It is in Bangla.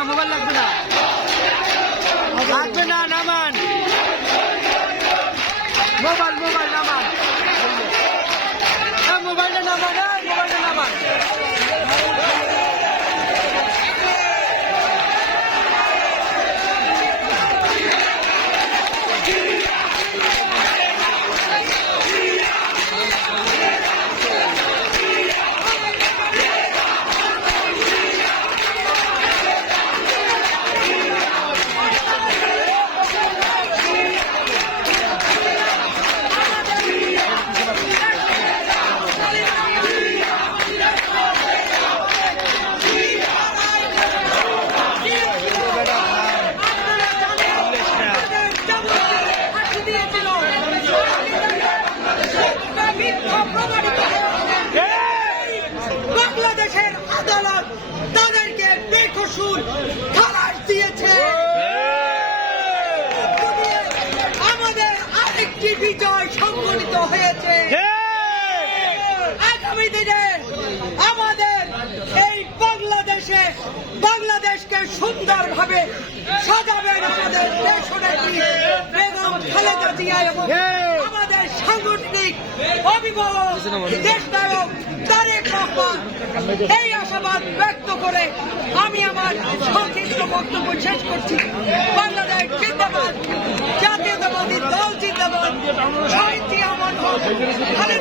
না মোবাইল লাগবে না। লাগবে না নামান। মোবাইল মোবাইল নামান। বিজয় সংগঠিত হয়েছে। আগামী দিনে আমাদের এই বাংলাদেশে বাংলাদেশকে সুন্দরভাবে সাজাবেন আমাদের দেশনেত্রী বেগম খালেদা জিয়া এবং আমাদের সাংগঠনিক অভিভাবক দেশ নায়ক তারেক রহমান। এই আশাবাদ ব্যক্ত করে আমি আমার সংক্ষিপ্ত বক্তব্য শেষ করছি। বাংলাদেশ জিন্দাবাদ। Hallelujah.